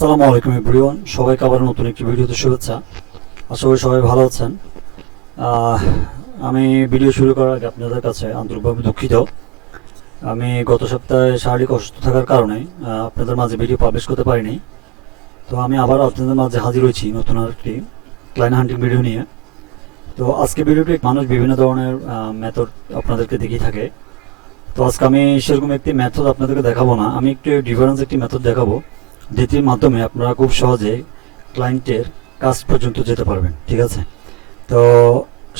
আসসালামু আলাইকুম এভরিওয়ান, সবাইকে আবার নতুন একটি ভিডিওতে শুভেচ্ছা। আশা করি সবাই ভালো আছেন। আমি ভিডিও শুরু করার আগে আপনাদের কাছে আন্তরিকভাবে দুঃখিত। আমি গত সপ্তাহে শারীরিক অসুস্থ থাকার কারণে আপনাদের মাঝে ভিডিও পাবলিশ করতে পারিনি। তো আমি আবার আপনাদের মাঝে হাজির হয়েছি নতুন আরেকটি ক্লায়েন্ট হান্টিং ভিডিও নিয়ে। তো আজকে ভিডিওটি মানুষ বিভিন্ন ধরনের মেথড আপনাদেরকে দেখিয়ে থাকে। তো আজকে আমি সেরকম একটি মেথড আপনাদেরকে দেখাবো না, আমি একটু ডিফারেন্স একটি মেথড দেখাবো, যেটির মাধ্যমে আপনারা খুব সহজে ক্লায়েন্টের কাজ পর্যন্ত যেতে পারবেন। ঠিক আছে, তো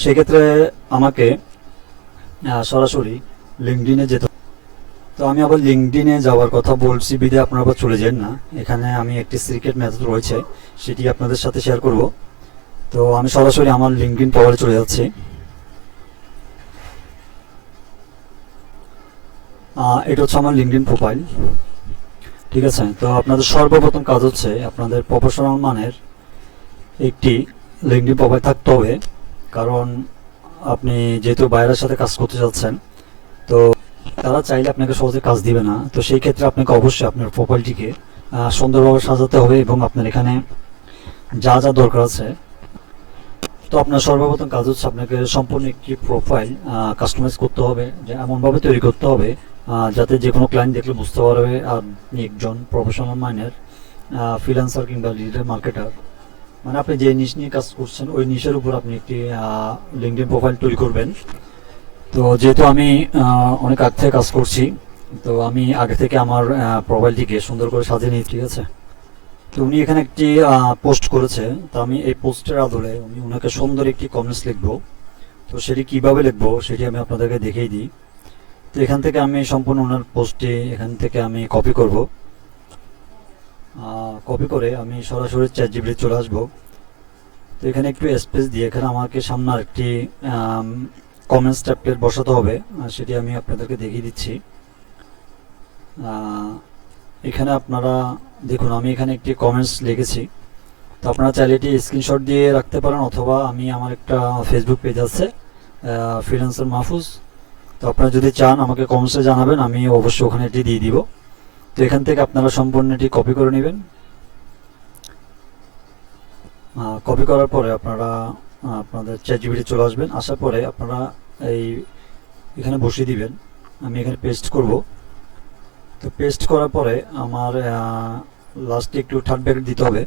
সেক্ষেত্রে আমাকে সরাসরি লিঙ্কডিনে যেতে। তো আমি আবার লিঙ্কডিনে যাওয়ার কথা বলছি বিধে আপনারা আবার চলে যান না। এখানে আমি একটি সিক্রেট মেথড রয়েছে, সেটি আপনাদের সাথে শেয়ার করব। তো আমি সরাসরি আমার লিঙ্কডিন প্রোফাইলে চলে যাচ্ছি। এটা হচ্ছে আমার লিঙ্কডিন প্রোফাইল। ঠিক আছে, তো আপনাদের সর্বপ্রথম কাজ হচ্ছে আপনাদের প্রফেশনাল মানের একটি লিঙ্কডিন প্রোফাইল থাকতে হবে। কারণ আপনি যেহেতু বাইরের সাথে কাজ করতে যাচ্ছেন, তো তারা চাইলে আপনাকে সহজে কাজ দিবে না। তো সেই ক্ষেত্রে আপনাকে অবশ্যই আপনার প্রোফাইলটিকে সুন্দরভাবে সাজাতে হবে এবং আপনার এখানে যা যা দরকার আছে। তো আপনার সর্বপ্রথম কাজ হচ্ছে আপনাকে সম্পূর্ণ একটি প্রোফাইল কাস্টমাইজ করতে হবে, যে এমনভাবে তৈরি করতে হবে যাতে যে কোনো ক্লায়েন্ট দেখলে বুঝতে পারবে আপনি একজন প্রফেশনাল মাইনের ফ্রিল্যান্সার কিংবা ডিজিটাল মার্কেটার। মানে আপনি যে নিশ নিয়ে কাজ করছেন ওই নিশের উপর আপনি একটি লিঙ্কডিন প্রোফাইল তৈরি করবেন। তো যেহেতু আমি অনেক আগে থেকে কাজ করছি, তো আমি আগে থেকে আমার প্রোফাইলটিকে সুন্দর করে সাজিয়ে নিই। ঠিক আছে, তো উনি এখানে একটি পোস্ট করেছে, তো আমি এই পোস্টের আদলে আমি ওনাকে সুন্দর একটি কমেন্টস লিখবো। তো সেটি কিভাবে লিখবো সেটি আমি আপনাদেরকে দেখিয়ে দিই। তো এখান থেকে আমি সম্পূর্ণ ওনার পোস্টটি এখান থেকে আমি কপি করব। কপি করে আমি সরাসরি চ্যাটজিপিটি চলে আসবো। তো এখানে একটু স্পেস দিয়ে এখানে আমাকে সামনে একটি কমেন্টস টেমপ্লেট বসাতে হবে, সেটি আমি আপনাদেরকে দেখিয়ে দিচ্ছি। এখানে আপনারা দেখুন আমি এখানে একটি কমেন্টস লিখেছি। তো আপনারা চাইলে এটি স্ক্রিনশট দিয়ে রাখতে পারেন, অথবা আমি আমার একটা ফেসবুক পেজ আছে ফ্রিল্যান্সার মাহফুজ। তো আপনারা যদি চান আমাকে কমেন্টসে জানাবেন, আমি অবশ্যই ওখানে এটি দিয়ে দিব। তো এখান থেকে আপনারা সম্পূর্ণ এটি কপি করে নেবেন। কপি করার পরে আপনারা আপনাদের চ্যাটজিপিটি চলে আসবেন। আসার পরে আপনারা এই এখানে বসিয়ে দিবেন। আমি এখানে পেস্ট করব। তো পেস্ট করার পরে আমার লাস্টে একটু থার্ড ব্র্যাকেট দিতে হবে।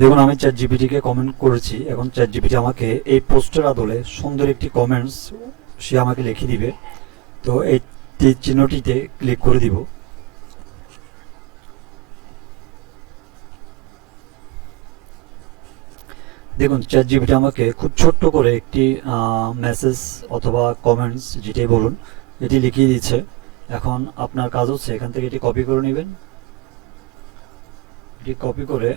দেখুন আমি চ্যাটজিপিটিকে কমেন্ট করেছি, এখন চ্যাটজিপিটি আমাকে এই পোস্টের আদলে সুন্দর একটি কমেন্টস সে আমাকে লিখে দিবে। তো এই চিহ্নটিতে ক্লিক করে দিব। দেখুন চ্যাটজিপিটি আমাকে খুব ছোট্ট করে একটি মেসেজ অথবা কমেন্টস যেটাই বলুন এটি লিখিয়ে দিচ্ছে। এখন আপনার কাজ হচ্ছে এখান থেকে এটি কপি করে নেবেন। এটি কপি করে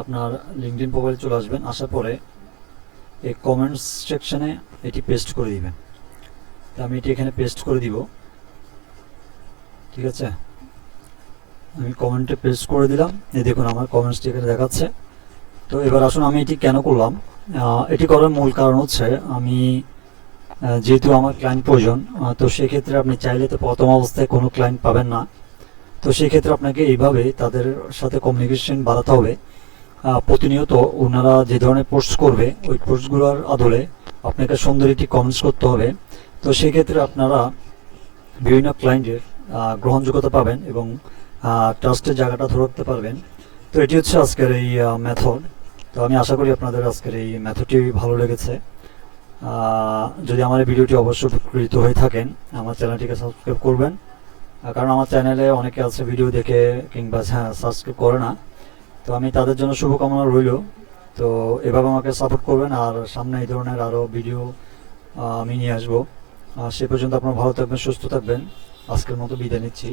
আপনার লিঙ্কডিন প্রোফাইলে চলে আসবেন। আসার পরে এই কমেন্টস সেকশনে এটি পেস্ট করে দিবেন। তো আমি এটি এখানে পেস্ট করে দিব। ঠিক আছে, আমি কমেন্টে পেস্ট করে দিলাম। এই দেখুন আমার কমেন্টসটি এখানে দেখাচ্ছে। তো এবার আসুন আমি এটি কেন করলাম। এটি করার মূল কারণ হচ্ছে আমি যেহেতু আমার ক্লায়েন্ট প্রয়োজন, তো সেক্ষেত্রে আপনি চাইলে তো প্রথম অবস্থায় কোনো ক্লায়েন্ট পাবেন না। তো সেক্ষেত্রে আপনাকে এইভাবে তাদের সাথে কমিউনিকেশন বাড়াতে হবে। প্রতিনিয়ত ওনারা যে ধরনের পোস্ট করবে ওই পোস্টগুলোর আদলে আপনাকে সুন্দর একটি কমেন্টস করতে হবে। তো সেক্ষেত্রে আপনারা বিভিন্ন ক্লায়েন্টের গ্রহণযোগ্যতা পাবেন এবং ট্রাস্টের জায়গাটা ধরে রাখতে পারবেন। তো এটি হচ্ছে আজকের এই মেথড। তো আমি আশা করি আপনাদের আজকের এই মেথডটি ভালো লেগেছে। যদি আমার এই ভিডিওটি অবশ্যই উপকৃত হয়ে থাকেন আমার চ্যানেলটিকে সাবস্ক্রাইব করবেন, কারণ আমার চ্যানেলে অনেকে আছে ভিডিও দেখে কিংবা সাবস্ক্রাইব করে না। তো আমি তাদের জন্য শুভকামনা রইল। তো এভাবে আমাকে সাপোর্ট করবেন, আর সামনে এই ধরনের আরও ভিডিও আমি নিয়ে আসবো। সে পর্যন্ত আপনারা ভালো থাকবেন, সুস্থ থাকবেন। আজকের মতো বিদায় নিচ্ছি।